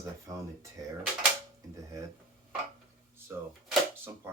because I found a tear in the head. So some parts